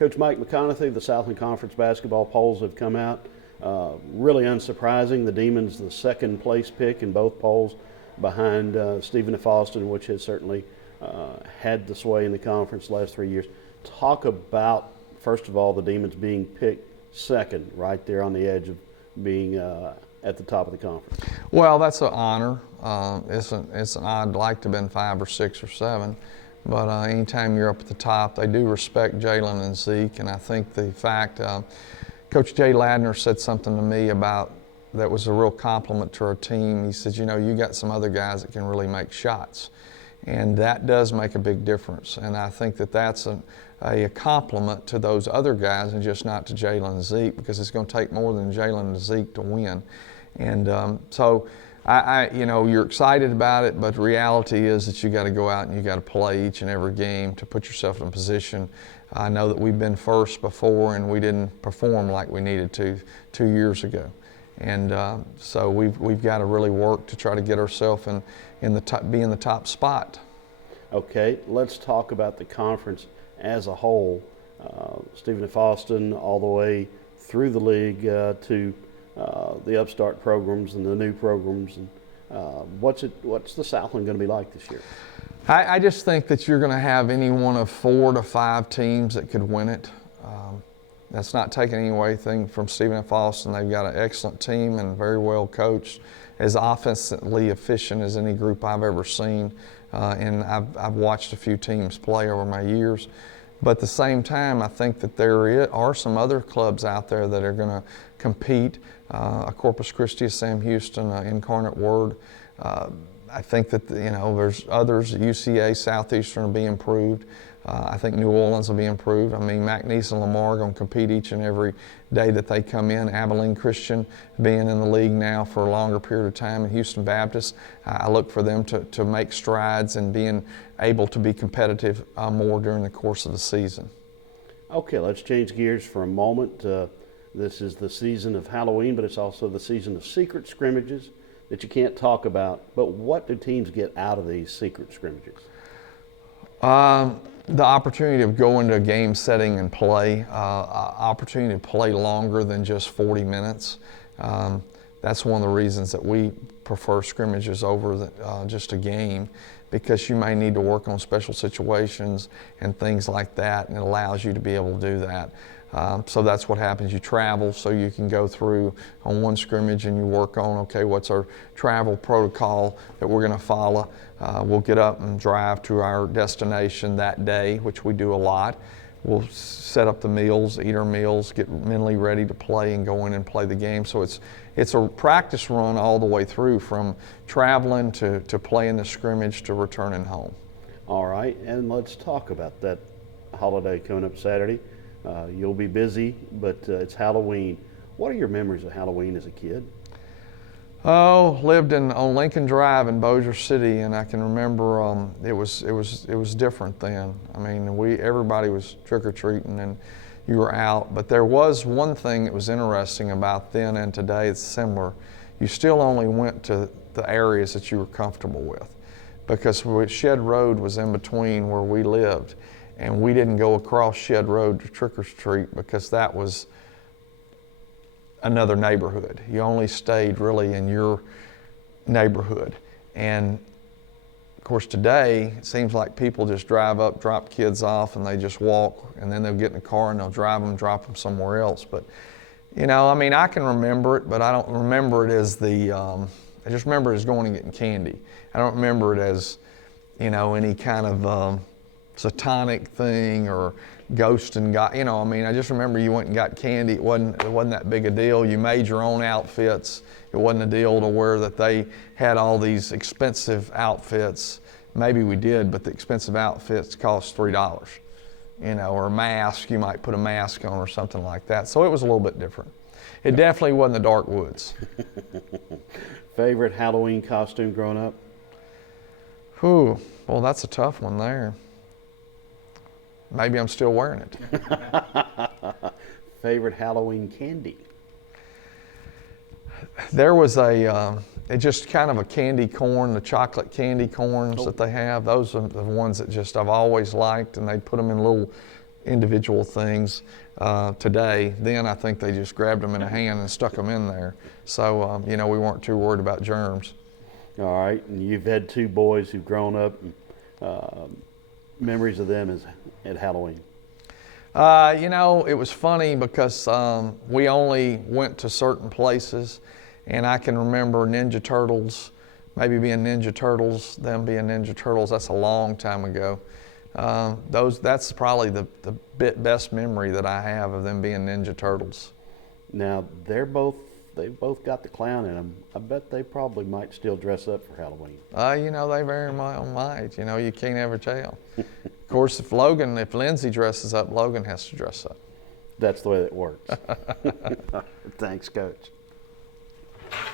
Coach Mike McConathy, the Southland Conference basketball polls have come out. Really unsurprising. The Demons, the second place pick in both polls behind Stephen F. Austin, which has certainly had the sway in the conference the last 3 years. Talk about, first of all, the Demons being picked second, right there on the edge of being at the top of the conference. Well, that's an honor. I'd like to have been 5 or 6 or 7. But anytime you're up at the top, they do respect Jalen and Zeke. And I think the fact, Coach Jay Ladner said something to me about that was a real compliment to our team. He said, you know, you got some other guys that can really make shots. And that does make a big difference. And I think that that's a compliment to those other guys and just not to Jalen and Zeke, because it's going to take more than Jalen and Zeke to win. And so you know, you're excited about it, but the reality is that you got to go out and you got to play each and every game to put yourself in a position. I know that we've been first before and we didn't perform like we needed to 2 years ago. And so we've got to really work to try to get ourselves be in the top spot. Okay, let's talk about the conference as a whole. Stephen F. Austin all the way through the league to the upstart programs and the new programs. And what's the Southland going to be like this year? I just think that you're going to have any one of 4 to 5 teams that could win it. That's not taking anything from Stephen F. Austin. They've got an excellent team and very well coached, as offensively efficient as any group I've ever seen. And I've watched a few teams play over my years. But at the same time, I think that there are some other clubs out there that are going to compete. A Corpus Christi, a Sam Houston, Incarnate Word. I think that, you know, there's others. UCA, Southeastern will be improved. I think New Orleans will be improved. I mean, McNeese and Lamar are going to compete each and every day that they come in. Abilene Christian being in the league now for a longer period of time, and Houston Baptist, I look for them to make strides and being able to be competitive more during the course of the season. Okay, let's change gears for a moment. This is the season of Halloween, but it's also the season of secret scrimmages that you can't talk about. But what do teams get out of these secret scrimmages? The opportunity of going to a game setting and play, opportunity to play longer than just 40 minutes. That's one of the reasons that we prefer scrimmages over just a game, because you may need to work on special situations and things like that, and it allows you to be able to do that. So that's what happens. You travel so you can go through on one scrimmage and you work on, okay, what's our travel protocol that we're going to follow. We'll get up and drive to our destination that day, which we do a lot. We'll set up the meals, eat our meals, get mentally ready to play and go in and play the game. So it's a practice run all the way through, from traveling to playing the scrimmage to returning home. All right, and let's talk about that holiday coming up Saturday. You'll be busy, but it's Halloween. What are your memories of Halloween as a kid? Oh, lived on Lincoln Drive in Bossier City, and I can remember it was different then. I mean, everybody was trick or treating, and you were out. But there was one thing that was interesting about then and today. It's similar. You still only went to the areas that you were comfortable with, because Shed Road was in between where we lived. And we didn't go across Shed Road to trick or treat because that was another neighborhood. You only stayed really in your neighborhood. And of course today, it seems like people just drive up, drop kids off, and they just walk, and then they'll get in the car and they'll drive them, drop them somewhere else. But, you know, I mean, I can remember it, but I don't remember it as I just remember it as going and getting candy. I don't remember it as, you know, any kind of satanic thing or ghost and God, you know, I mean, I just remember you went and got candy. It wasn't that big a deal. You made your own outfits. It wasn't a deal to where that they had all these expensive outfits. Maybe we did, but the expensive outfits cost $3, you know, or a mask. You might put a mask on or something like that. So it was a little bit different. It definitely wasn't the dark woods. Favorite Halloween costume growing up? Whew, well, that's a tough one there. Maybe I'm still wearing it. Favorite Halloween candy? There was just kind of a candy corn, the chocolate candy corns that they have. Those are the ones that just I've always liked, and they put them in little individual things today. Then I think they just grabbed them in a hand and stuck them in there. So, you know, we weren't too worried about germs. All right, and you've had two boys who've grown up. Memories of them is at Halloween. You know, it was funny because we only went to certain places, and I can remember Ninja Turtles, maybe being Ninja Turtles, them being Ninja Turtles. That's a long time ago. That's probably the best memory that I have of them being Ninja Turtles. Now they've both got the clown in them. I bet they probably might still dress up for Halloween. You know, they very well might. You know, you can't ever tell. Of course, if Lindsay dresses up, Logan has to dress up. That's the way it works. Thanks, Coach.